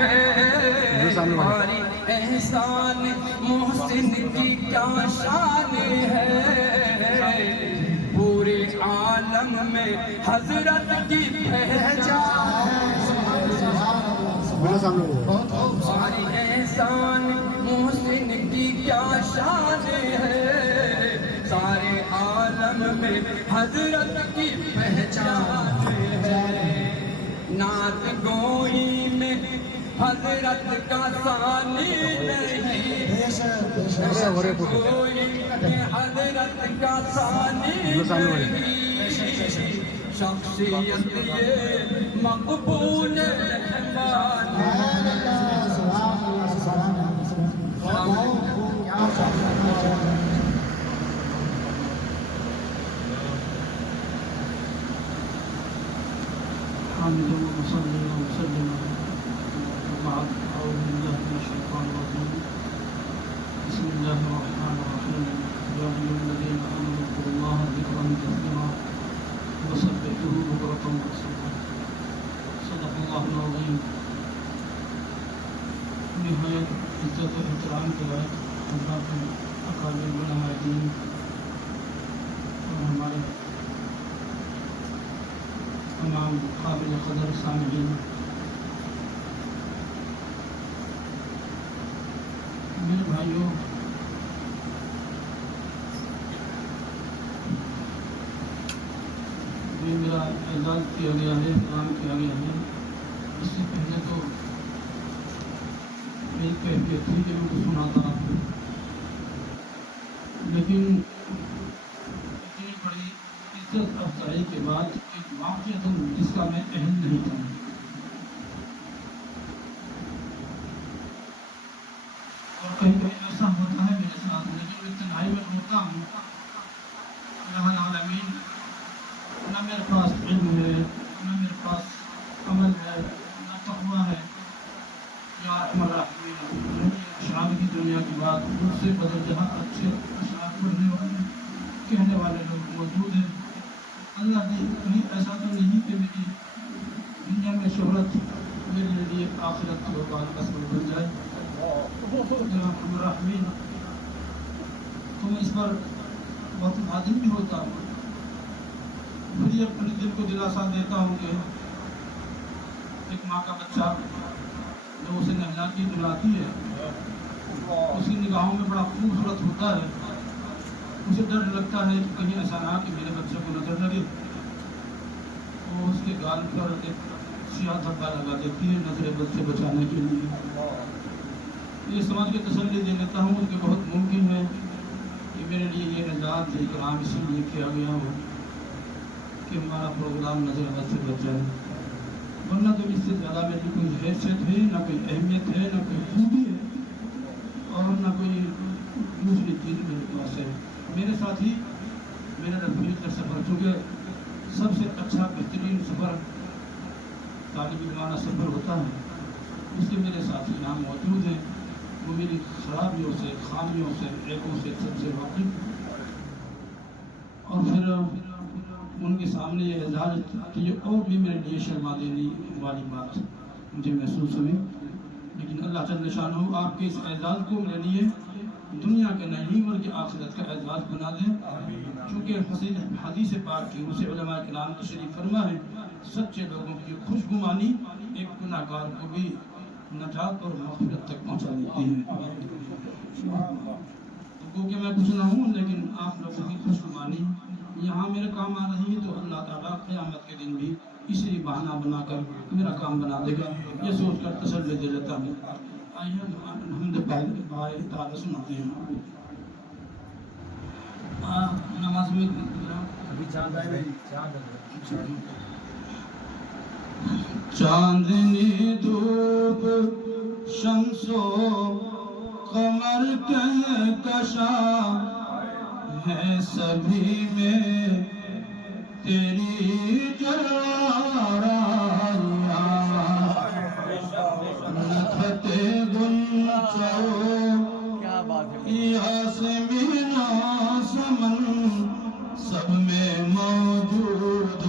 ہے، ہماری احسان محسن کی کیا شان ہے، پورے عالم میں حضرت کی پہچان ہماری احسان محسن کی کیا شان ہے، سارے عالم میں حضرت کی پہچان ہے، نعت گوئی میں حضرت کا ثانی نہیں، نعت گوئی میں حضرت کا ثانی نہیں، شخصیت یہ مقبول رحمان حامد وصلي وسلم وبعد أعوذ بالله من الشيطان الرجيم بسم الله الرحمن الرحيم يا أيها الذين آمنوا اذكروا الله ذكرا كثيرا وسبحوه بكرة وأصيلا صدق الله العظيم. نہایت عزت و احترام کے لائق حضرات اکابر علماء دین اور ہمارے تمام قابل قدر سامعین، میرے بھائیوں، یہ میرا اعزاز کیا گیا ہے، احترام کیا گیا ہے، اس سے پہلے تو میری کیفیت تھی کہ میں کو سناتا، لیکن اتنی بڑی عزت افزائی کے بعد ایک واقعہ تھا جس کا میں اہل نہیں تھا، اور کہیں کہیں ایسا ہوتا ہے میرے ساتھ، لیکن میں تنہائی میں روتا ہوں، الہ العالمین، نہ میرے پاس علم ہے، نہ میرے پاس عمل ہے، نہ تقویٰ ہے، یا ارحم الراحمین، اشعار کی دنیا کی بات مجھ سے بدل جہاں اچھے اشعار پڑھنے والے کہنے والے لوگ موجود ہیں، اللہ نے کہیں ایسا تو نہیں کہ میری دنیا میں شہرت میرے لیے آخرت کا وبال کا سبب بن جائے، یا ارحم الراحمین، تو میں اس پر بہت نادم بھی ہوتا ہوں، پھر یہ اپنے دل کو دلاسا دیتا ہوں کہ ایک ماں کا بچہ جو اسے نہلاتی دلاتی ہے، اس کی نگاہوں میں بڑا خوبصورت ہوتا ہے، اسے ڈر لگتا ہے کہ کہیں ایسا نہ کہ میرے بچے کو نظر لگے، وہ اس کے گال پر ایک سیاہ دھبا لگا دیتی ہے نظر بد سے بچانے کے لیے، یہ سمجھ کے تسلی دے لیتا ہوں کہ بہت ممکن ہے کہ میرے لیے یہ اعزاز اکرام اسی لیے کیا گیا ہو کہ ہمارا پروگرام نظر بد سے بچ جائے، ورنہ تو اس سے زیادہ میری کوئی حیثیت ہے، نہ کوئی اہمیت ہے، نہ کوئی خوبی ہے، اور نہ کوئی دوسری چیز میرے پاس ہے۔ میرے ساتھی میرے رفیق کا سفر، چونکہ سب سے اچھا بہترین سفر طالب علمانہ سفر ہوتا ہے، اس کے میرے ساتھی یہاں موجود ہیں، وہ میری خرابیوں سے، خامیوں سے، عیبوں سے سب سے واقف، اور پھر ان کے سامنے یہ اعزاز کہ یہ اور بھی میرے لیے شرما دینے والی بات مجھے محسوس ہوئی، لیکن اللہ جل شانہ آپ کے اس اعزاز کو میرے لیے دنیا کے نہیں بلکہ آخرت کا اعزاز بنا دیں، چونکہ حدیث پاک کی اسے علماء کرام تشریف فرما ہے، سچے لوگوں کی خوشگمانی ایک گناہ گار کو بھی نجات اور مغفرت تک پہنچا دیتی ہے۔ کیونکہ میں کچھ نہ ہوں، لیکن آپ لوگوں کی خوشگمانی یہاں میرے کام آ رہی ہے، تو اللہ تعالیٰ قیامت کے دن بھی اسی بہانہ بنا کر میرا کام بنا دے گا، یہ سوچ کر تسلی دے لیتا ہوں۔ آئیے ہم بھائی تعالیٰ سناتے ہیں۔ نماز میں ابھی چاند آئے، چاندنی دھوپ شمس و قمر کہکشاں ہے، سبھی میں تیری جلوہ نکھت گنچو یاسمین سمن سب میں موجود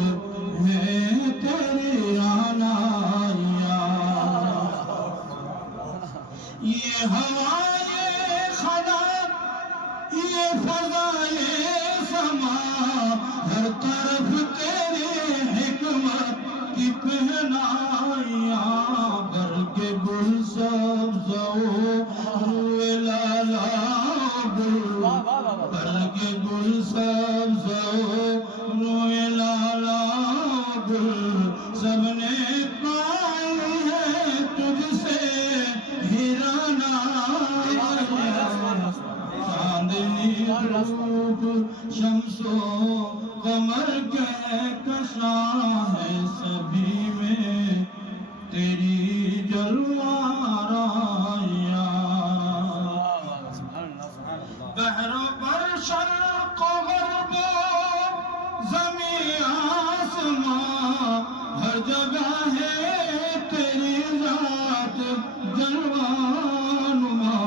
ہے تیری عنایات، یہ ہوائے خلا یہ فضائے سما ہر طرف تیرے حکمت کی پہنائیاں بھر کے گل سبز روئے لالا گل بھر کے گل سبز روئے لالا گل سب نے پائی ہے تجھ سے ہیرانا چاندنی دھوپ شمس و قمر کے کشاں ہے سبھی میں تیری جلوہ آرائیاں بحر و بر شرق و غرب و زمین آسماں ہر جگہ ہے تیری ذات جلوہ نما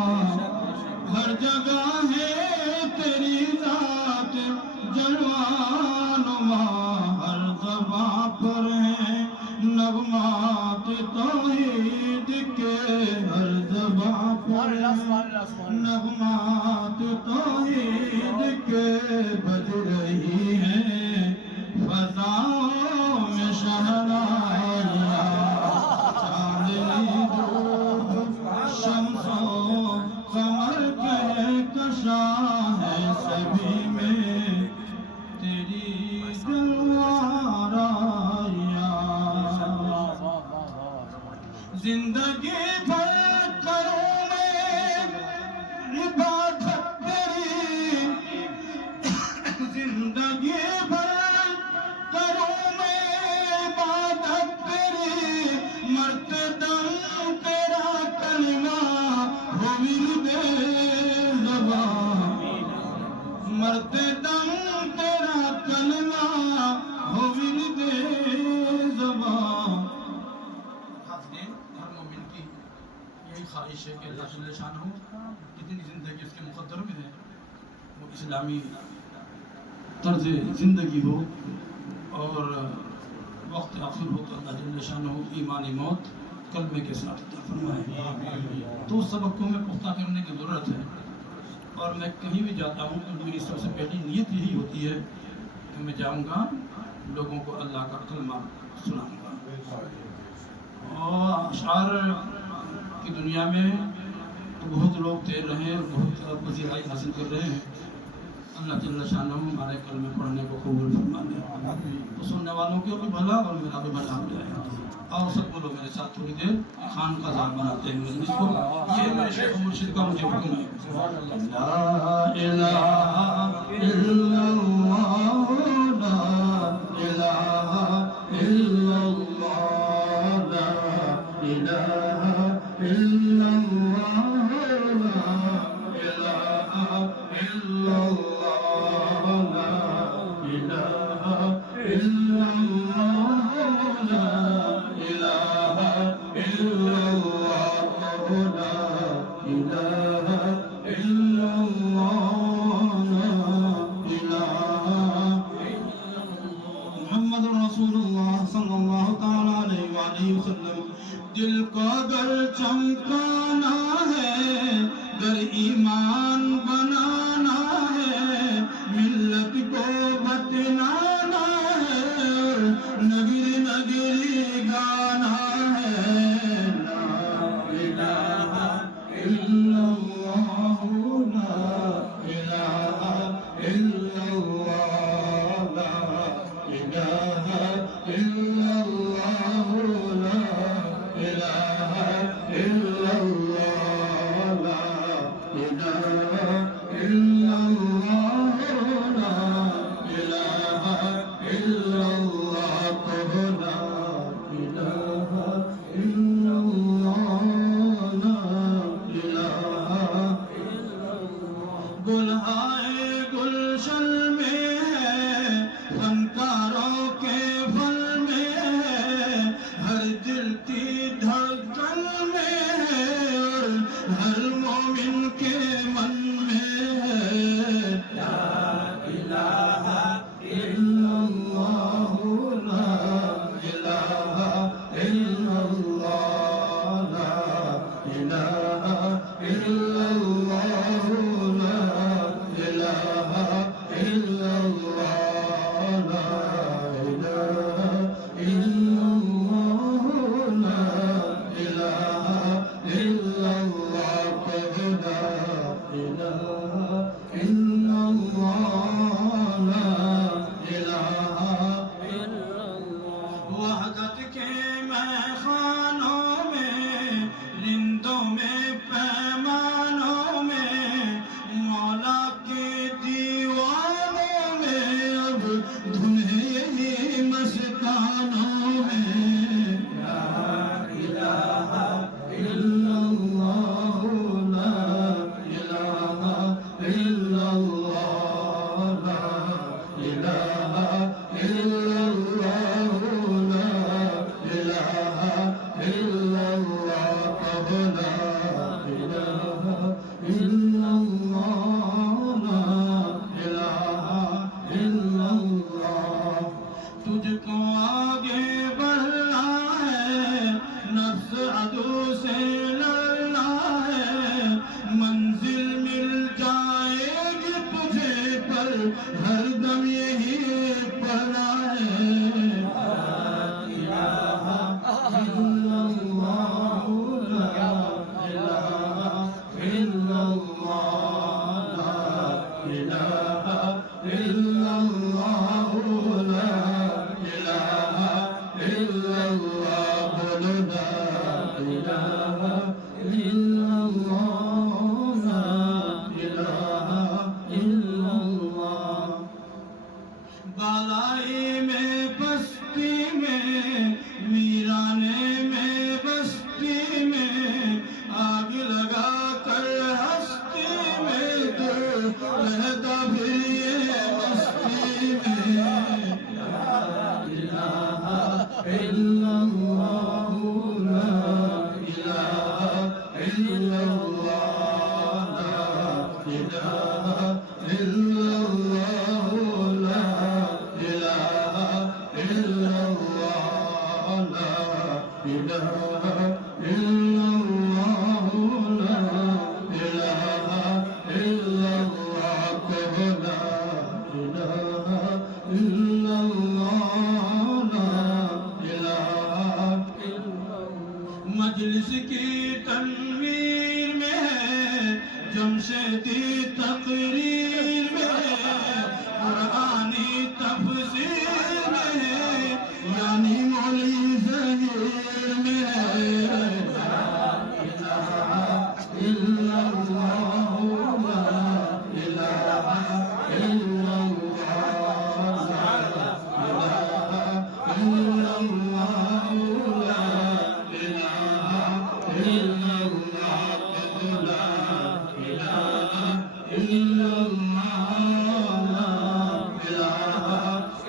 ہر جگہ ہے تیری ذات جلوہ نما ہر زباں پر ہے نغمات توحید کے ہر زباں پر ہے نغمات توحید کے بج رہی ہیں فضاؤں میں شہنائیاں چاندنی دھوپ شمس و قمر کے کشاں ہے سبھی میں تیری جلوہ آرائیاں زندگی بھر کروں میں عبادت تیری زندگی بھر کروں میں عبادت تیری مرتے دم تیرا کلمہ ہو ورد زبان مرتے دم تیرا کلمہ ہو ورد زبان حاضرین ہر مومن کی یہی خواہش ہے کہ اللہ جل شانہ جتنی زندگی اس کے مقدر میں ہے وہ اسلامی طرز زندگی ہو اور وقت آخر ہو تو اللہ جل شانہ ایمان موت کلمے کے ساتھ عطا فرمائے تو اس سبق کو میں پختہ کرنے کی ضرورت ہے اور میں کہیں بھی جاتا ہوں تو میری سب سے پہلی نیت یہی ہوتی ہے کہ میں جاؤں گا لوگوں کو اللہ کا کلمہ سناؤں گا اور اشعار کی دنیا میں تو بہت لوگ تیر رہے ہیں اور بہت پذیرائی حاصل کر رہے ہیں اللہ جل شانہ ہمارے کلمے پڑھنے کو قبول فرما دے تو سننے والوں کے بھی بھلا اور میرا بھی بھلا ہو جائے اور سب بولو میرے ساتھ تھوڑی دیر خان کا زار بناتے ہیں مجلس کو یہ میرے شیخ مرشد کا مجھے حکم ہے لا الہ الا اللہ لا الہ الا اللہ لا الہ الا اللہ لا الہ الا اللہ لا الہ الا اللہ لا الہ الا اللہ لا الہ الا اللہ لا الہ محمد رسول اللہ صلی اللہ تعالی علیہ وآلہ وسلم دل کو اگر چمکانا ہے گر ایمان بنانا ہے ملت کو بتلانا ہے نگر نگری گانا ہے لا الہ الا اللہ لا الہ الا اللہ لا الہ الا اللہ لا الہ الا اللہ لا الہ الا اللہ لا الہ الا اللہ تو لا الہ الا اللہ لا الہ گلہائے گلشن میں ہے فنکاروں کے پھل میں ہے ہر دل کی دھڑکن میں ہے عدو سے لڑنا ہے، منزل مل جائے گی تجھے پر ہر دم یہی پڑھنا ہے۔ لا الہ الا اللہ، لا الہ الا اللہ، لا الہ الا اللہ، لا الہ الا اللہ، بولو لا الہ الا اللہ، لا الہ الا اللہ۔ بالائی میں بستی میں، ویرانے میں بستی میں، آگ لگا کر ہستی میں تو رہتا پھر یہ مستی میں۔ لا الہ الا اللہ، لا الہ الا اللہ، لا الہ الا اللہ، لا الہ الا اللہ، لا الہ الا اللہ، لا الہ الا اللہ، کہو لا الہ الا اللہ، لا الہ الا اللہ۔ مجلس کی تنویر میں ہے، جمشیدی تقریر میں ہے، قرآنی تفسیر میں ہے، یعنی مولی ظہیر میں ہے۔ لا الہ الا اللہ، لا الہ الا اللہ، لا الہ الا اللہ، لا الہ الا اللہ، لا الہ الا اللہ، لا الہ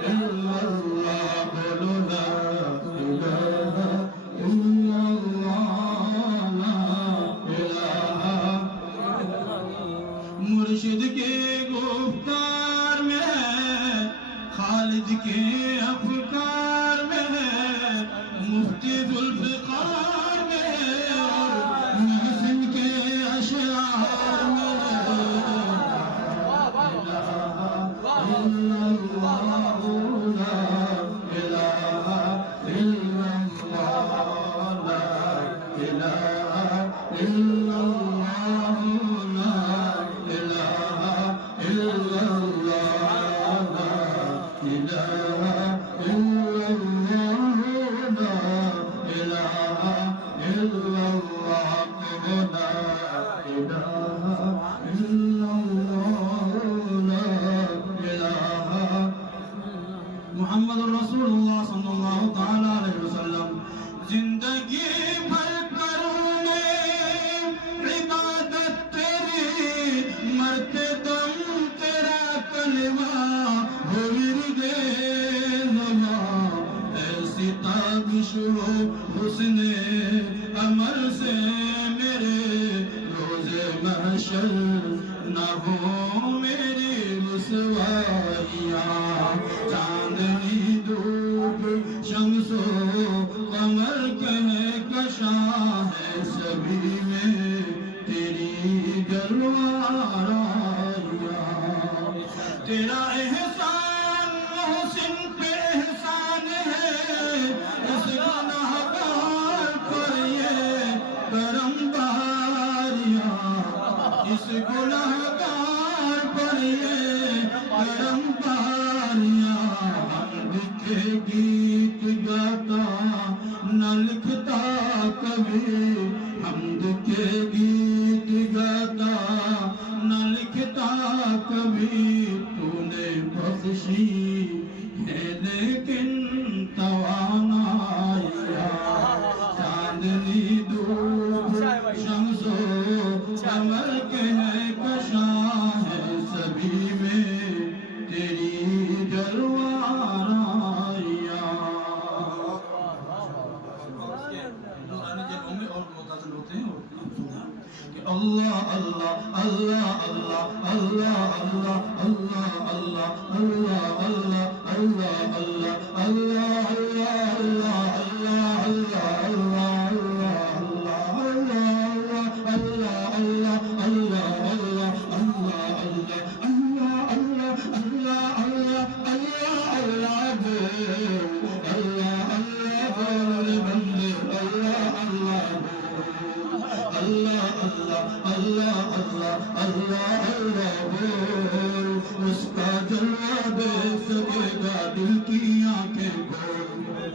الا اللہ، بولو لا الہ الا اللہ، لا الہ۔ مرشد کے گفتار میں ہے، خالد کے افکار میں ہے، مفتی ذوالفقار میں ہے، اور محسن کے اشعار میں ہے۔ لا الہ الا اللہ، لا الہ الا اللہ، لا الہ الا اللہ، لا الہ الا اللہ، لا الہ الا اللہ، لا الہ الا اللہ، کہو لا الہ الا اللہ، لا الہ۔ محمد رسول اللہ صلی اللہ تعالی علیہ وسلم، زندگی بھر کروں میں عبادت تیری، مرتے دم تیرا کلمہ ہو ورد زبان، ایسی تابش ہو حسن عمل سے میرے روز محشر نہ ہو میری رسوائیاں، چاندنی دھوپ شمس و قمر کہکشاں ہے، سبھی میں تیری جلوہ تیرا احسان محسن پہ احسان ہے، اس گنہگار پر یہ کرم باریاں، اس گنہگار پر یہ کرم باریاں، حمد کے گیت گاتا نہ لکھتا کبھی، حمد کے گیت گاتا نہ لکھتا کبھی، تو نے بخشی ہے لیکن توانائی، چاندنی دھوپ شمس و قمر کہکشاں ہے، سبھی میں تیری جلوہ آرائیاں۔ اللہ اللہ اللہ اللہ اللہ اللہ اللہ اللہ اللہ اللہ اللہ اللہ اللہ اللہ اللہ اللہ اللہ اللہ اللہ اللہ اللہ اللہ اللہ اللہ بول، اس کا جلوہ دیکھ سکے گا دل کی آنکھیں کھول۔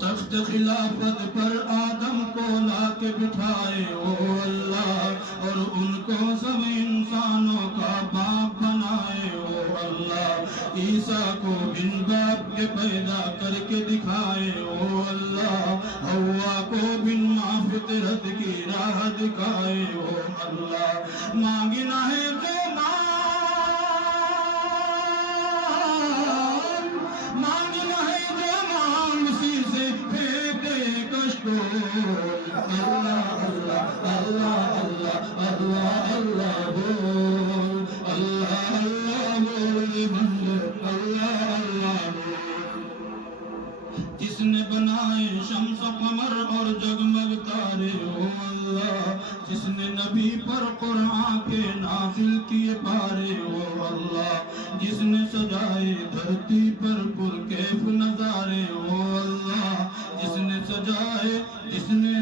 تخت خلافت پر آدم کو لا کے بٹھائے او اللہ، اور ان کو سب انسانوں کا باپ بنائے او اللہ۔ عیسیٰ کو بن باپ کے پیدا کر کے دکھائے او اللہ، حوا کو بن ماں فطرت کی راہ دکھائے او اللہ۔ مانگنا ہے تو اللہ اللہ اللہ اللہ اللہ اللہ بول، اللہ اللہ بول بندے، اللہ اللہ بول۔ جس نے بنائے شمس و قمر اور جگمگ تارے او اللہ، جس نے نبی پر قرآن کے نازل کیے پارے او اللہ، جس نے سجائے دھرتی پر پرکیف نظارے او اللہ، جس نے سجائے، جس نے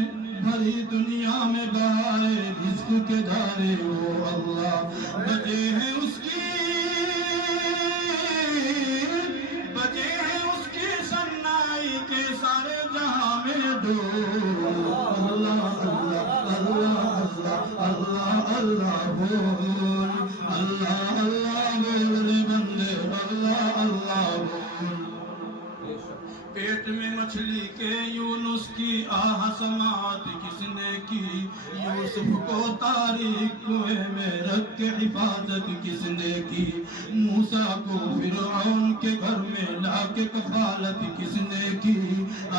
بھری دنیا میں بہائے رزق کے دھارے او اللہ۔ بجے ہیں اس کی، بجے ہیں اس کی سنائی کے سارے جہاں میں ڈول۔ اللہ اللہ اللہ اللہ اللہ اللہ بول، اللہ اللہ بول رے بندے، اللہ اللہ بول۔ پیٹ میں مچھلی کے یونس کی آہ سماعت کس نے کی، یوسف کو تاریک کنویں میں رکھ کے حفاظت کس نے کی، موسیٰ کو فرعون کے گھر میں لا کے کفالت کس نے کی،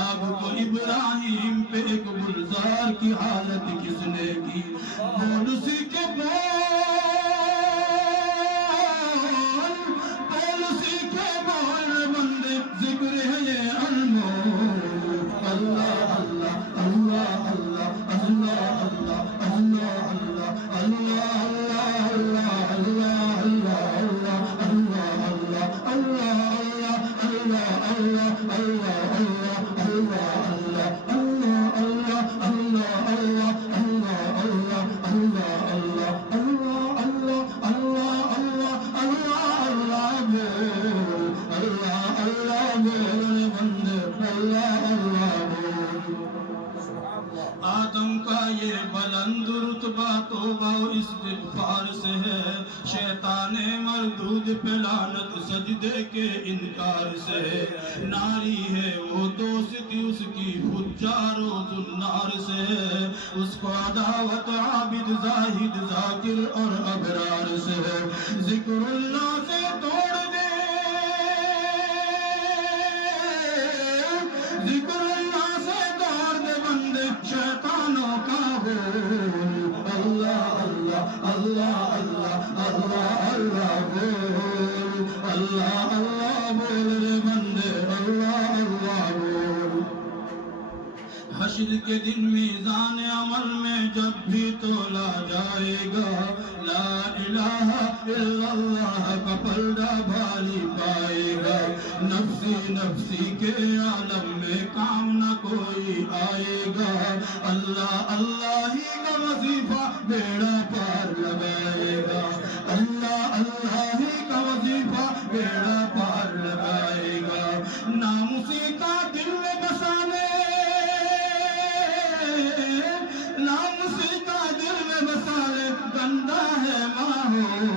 آگ کو ابراہیم پہ ایک گلزار کی حالت کس نے کی۔ بول سی کے بول، بول سی کے بول بندے، ذکر ہے یہ اللہ اللہ اللہ اللہ اللہ اللہ اللہ اللہ اللہ اللہ اللہ اللہ اللہ آدم کا یہ بلند رتبہ توبہ و استغفار سے ہے، شیطان مردود پہ لعنت سجدے کے انکار سے ہے، ناری ہے وہ دوستی اس کی فجار و ذنار سے ہے، اس کو عداوت عابد زاہد ذاکر اور ابرار سے ہے، ذکر اللہ سے توڑ دے، ذکر اللہ سے توڑ دے بندے شیطانوں کا بول، اللہ اللہ اللہ اللہ اللہ اللہ بول، اللہ اللہ بول رے بندے، اللہ اللہ بول۔ حشر کے دن میزان عمل میں جب بھی تولا جائے گا، لا الہ الا اللہ کا پلڑا بھاری پائے گا، نفسی نفسی کے عالم میں کام نہ کوئی آئے گا، اللہ اللہ ہی کا وظیفہ بیڑا پار لگائے گا، اللہ اللہ ہی کا وظیفہ بیڑا پار لگائے گا، نام اسی کا دل میں بسا لے، نام اسی کا دل میں بسا لے، گندا ہے ماحول،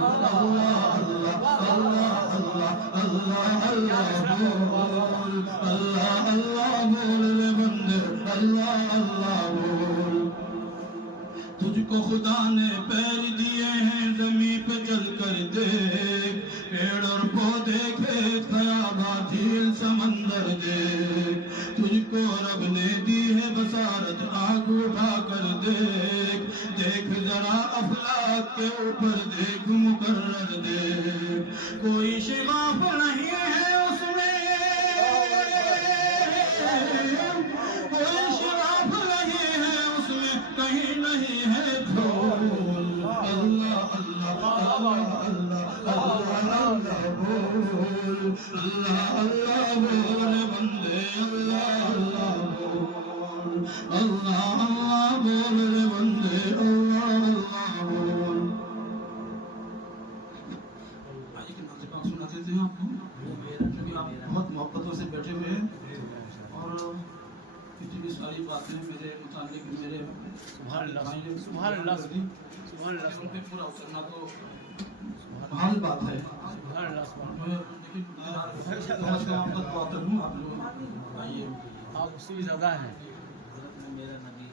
اللہ اللہ اللہ اللہ اللہ اللہ بول، اللہ اللہ بول رے بندے، اللہ اللہ بول۔ تجھ کو خدا نے پیر دیے ہیں زمین پہ چل کر دیکھ، پیڑ اور پودے کھیت خیاباں جھیل سمندر دیکھ، تجھ کو رب نے دی ہے بصارت آنکھ اٹھا کر دیکھ، دیکھ ذرا افلاک کے اوپر دیکھ مقرر دیکھ، کوئی شگاف نہیں ہے اس میں، کوئی شگاف نہیں ہے اس میں، کہیں نہیں ہے دھول، اللہ اللہ اللہ اللہ اللہ اللہ بول، اللہ اللہ بول بندے، اللہ اللہ بول، اللہ اللہ اللہ بول رے بندے اللہ اللہ بول. ایک نعت پاک سنا دیتے ہیں آپ کو کیونکہ آپ بہت محبتوں سے بیٹھے ہوئے ہیں اور کتنی بھی ساری باتیں میرے متعلق میرے سبحان اللہ سبحان اللہ ان پہ پورا اترنا تو محال بات ہے. سبحان اللہ سبحان میں لیکن سمجھ کا محبت کو آتا ہوں. آپ لوگ آئیے. اللہ آپ اس سے بھی زیادہ ہیں میرا نبی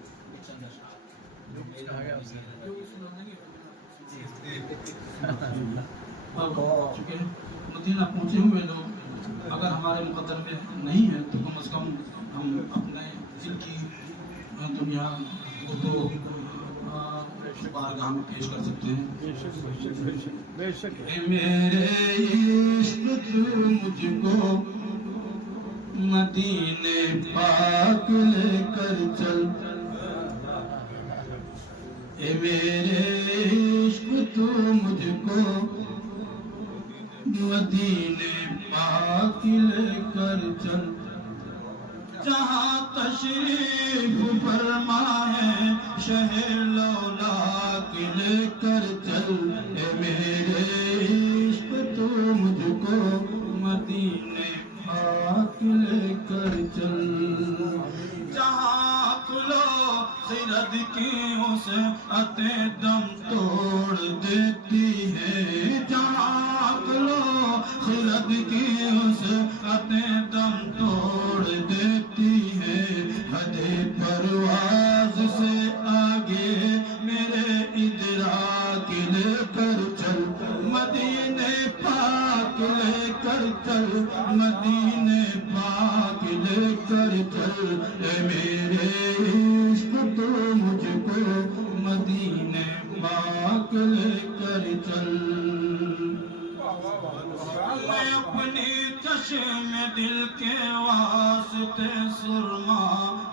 جو کچھ کہا گیا اسے چونکہ مدینہ پہنچے ہوئے لوگ اگر ہمارے مقدر میں نہیں ہیں تو کم از کم ہم اپنے دل کی دنیا کو تو بارگاہ میں پیش کر سکتے ہیں. بے شک اے میرے عشق تو مجھ کو مدینے پاک لے کر چل. اے میرے عشق تو مجھ کو مدینے پاک لے کر چل. جہاں تشریف فرما ہے شہر لولاک لے کر چل. اے میرے عشق تو مجھ کو مدینے پاک لے کر چل. جہاں کھلو خرد کی وسعتیں دم توڑ دیتی ہے. جہاں کھلو خرد کی وسعتیں دم توڑ دیتی ہے. حد پرواز سے آگے میرے ادراک لے کر چل. مدینے پاک لے کر چل. مدینے پاک لے کر چل. اے میرے عشق تو مجھ کو مدینے پاک لے کر چل. میں اپنی چشم دل کے واسطے سرما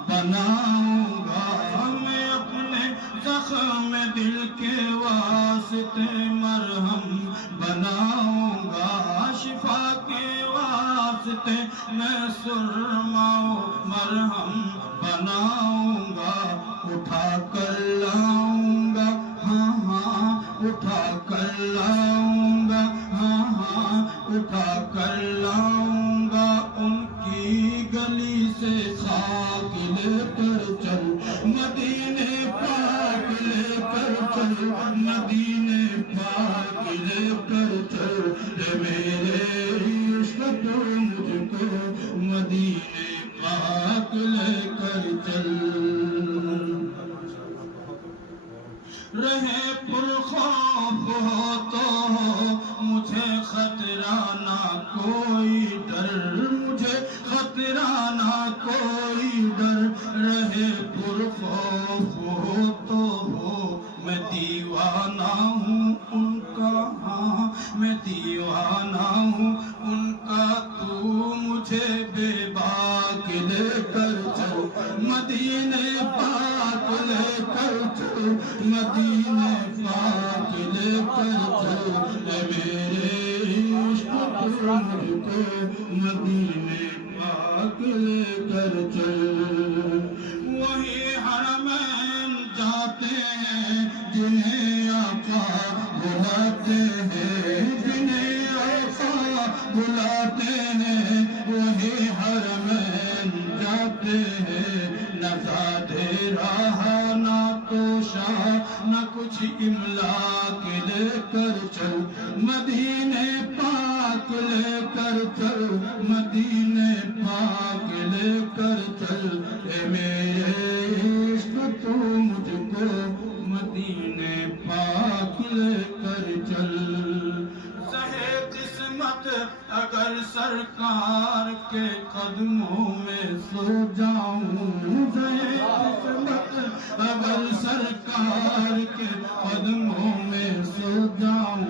بناؤں گا. میں اپنے زخم دل کے واسطے مرہم بناؤں گا. شفا کے واسطے میں سرما مرہم بناؤں گا. اٹھا کر لاؤں گا ہاں ہاں اٹھا کر لاؤں گا ہاں ہاں اٹھا کر لاؤں گا. ان کی گلی سے خاک لے کر چل. مدینے پاک لے کر چل. مدینے پاک لے کر چل. اے میرے عشق تو مجھ کو مدینے پاک لے کر چل. رہے پرخوف ہو تو مجھے خطرہ نہ کوئی ڈر. مجھے خطرہ نہ کوئی ڈر. رہے پرخوف ہو تو ہو میں دیوانہ ہوں ان کا. ہاں میں دیوانہ ہوں ان کا. تو مجھے بے باک لے کر چل. مدینے پاک لے کر چل. مدینے پاک لے کر چل. اے میرے عشق تو مجھ کو مدینے پاک لے کر چل. وہی حرمین جاتے ہیں جنہیں آقا بلاتے ہیں. جنہیں آقا بلاتے ہیں وہی حرمین جاتے ہیں. نہ زادے راہ نہ توشا نہ کچھ املاک لے کر چل. مدینے پاک لے کر چل. مدینے پاک لے کر چل. اے میرے عشق تو مجھ کو مدینے پاک لے کر چل. سہے قسمت اگر سرکار کے قدموں میں سو جاؤں. سہے قسمت اگر سرکار کے قدموں میں سو جاؤں.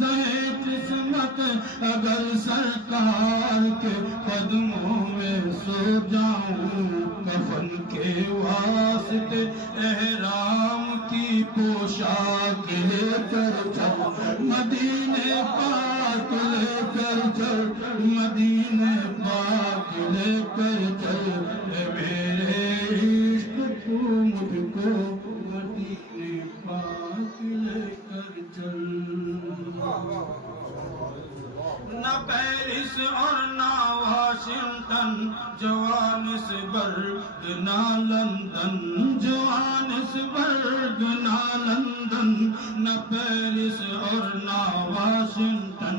سہے قسمت اگر سرکار کے قدموں میں سو جاؤں. کفن کے واسطے احرام کی پوشاک لے کر چل. مدینے پاک لے کر چل. مدینے پاک لے کر چل. اے میرے عشق تو نہ لندن جوہانسبرگ نہ لندن نہ پیرس اور نہ واشنگٹن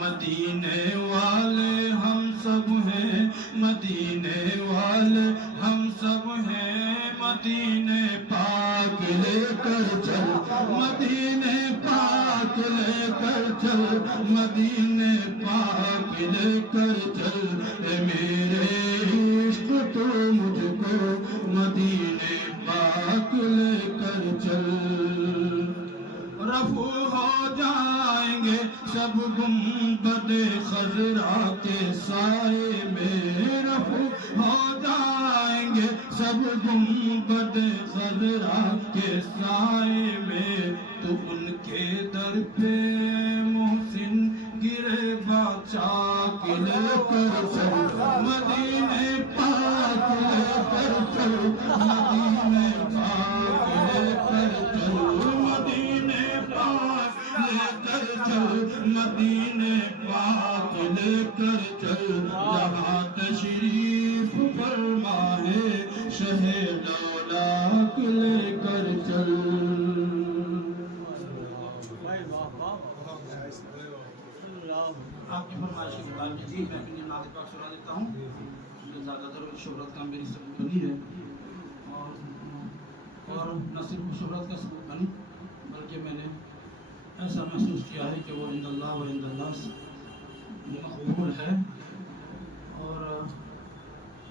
مدینے والے ہم سب ہیں مدینے والے ہم سب ہیں مدینے پاک لے کر چل مدینے پاک لے کر چل مدینے پاک لے کر چل اے میرے عشق تو مجھ کو مدینے پاک لے کر چل رفو ہو جائیں گے سب گنبد خضرا کے سائے میں رفو ہو جائیں گے سب گنبد خضرا کے سائے میں تو ان کے در پہ محسن گرے چاک لے کر چل مدینے پاک لے کر چل مدینے پاک لے کر چل مدینے پاک لے کر چل مدینے پاک لے کر چل یہاں تشریف فرما ہے شہ لولاک لے کر چل آپ کی فرمائش کے بعد جی میں اپنی نعت پاک سنا دیتا ہوں جو زیادہ تر شہرت کا میری ثبوت بنی ہے اور نہ صرف شہرت کا ثبوت بنی بلکہ میں نے ایسا محسوس کیا ہے کہ وہ عند اللہ و عند الناس مقبول ہے اور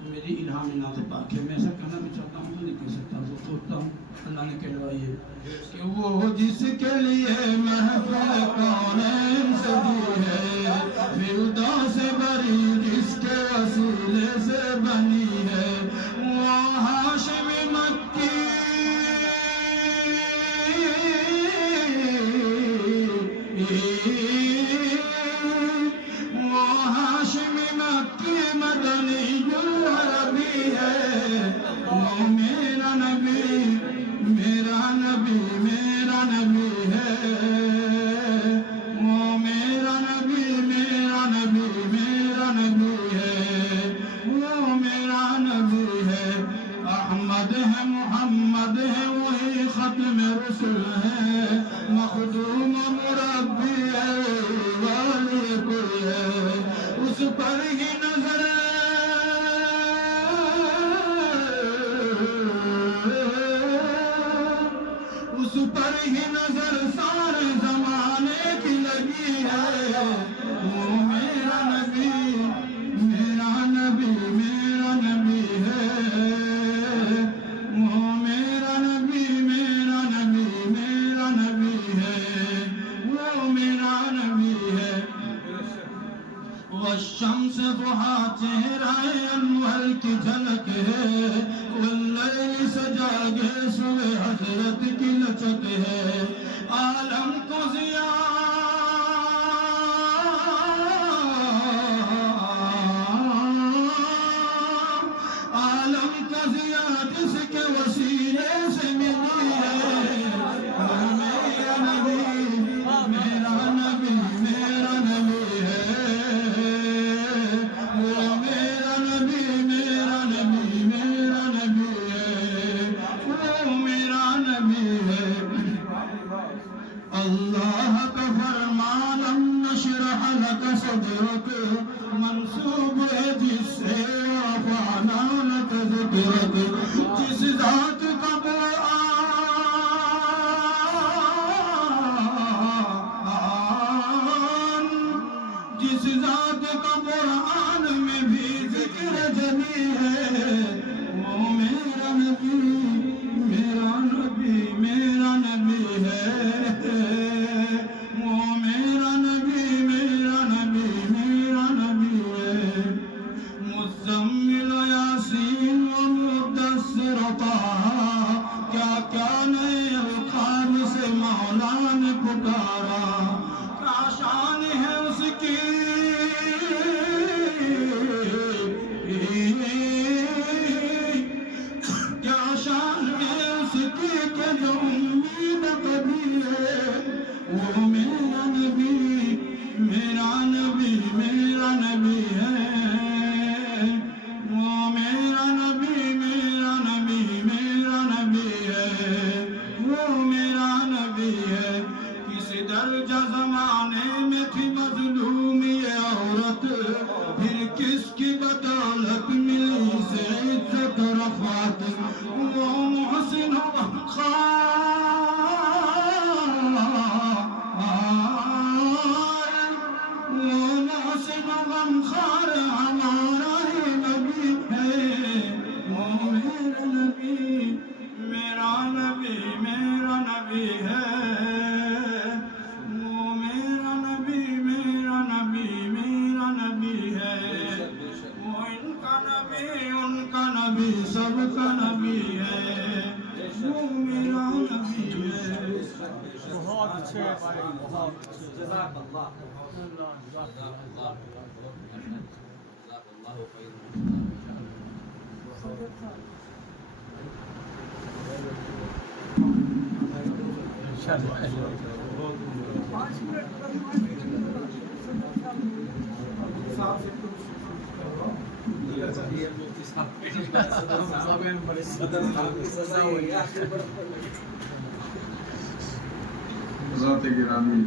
میری الہام نعت پاک ہے میں ایسا کہنا بھی چاہتا ہوں نہیں کہہ سکتا وہ سوچتا ہوں اللہ نے کہلوائی ہے کہ وہ جس کے لیے محفل کونین سجی ہے فردا سے بری جس کے وسیلے سے بنی ہے وہ ہاشم مکی وہ ہاشم مکی مدنی عربی ہے وہ میرا نبی میرا نبی میرا نبی ہے وہ میرا نبی میرا نبی میرا نبی ہے وہ میرا نبی ہے احمد ہے محمد ہے وہی ختم رسول ہے مخدوم مربی ہے والی کوئی ہے اس پر ہی نظر اس پر ہی نظر سارے زمانے کی لگی ہے وہ میرا نبی میرا نبی میرا نبی ہے وہ میرا نبی میرا نبی میرا نبی ہے وہ میرا نبی ہے والشمس ضحا چہرہ انور کی جھلک ہے واللیل سجا گے صبح حضرت کی لچک ہے عالم کو ضیاء عالم کا ضیاء جس کے وسیلے سے ملی ہے وہ میرا نبی میرا نبی میرا نبی ہے وہ میرا نبی میرا نبی میرا نبی ہے وہ میرا نبی ہے اللہ کا فرمان نشرح لک صدرک منصوب ہے جس سے رفعنا لک ذکرک جس ذات کا قرآن جس ذات کا قرآن میں بھی ذکر جلی ہے وہ میرا نبی میرا نبی میرا نبی ہے وہ میرا نبی میرا نبی میرا نبی ہے مزمل یاسین و مدثر طه کیا کیا نئے القاب سے مولا نے پکارا کیا شان ہے اس کی کیا شان ہے اس کی کہ جو امید کبھی ہے وہ میرا نبی میرا نبی میرا نبی ہے وہ میرا نبی میرا بہت اچھے بھائی بہت اچھے جزاک اللہ ذات گرامی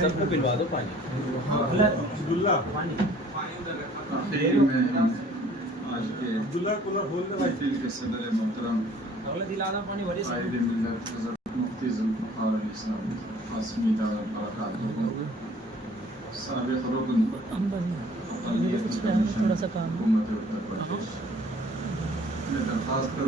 سب کو پلوا دو پانی آخر میں آج کے محفل کے صدر محترم قائد ملت حضرت مفتی ذوالفقار علیہ السلام قاسمی دعوت برکاتہ سابق رکن اقلیت حکومت اتر پردیش میں درخواست کروں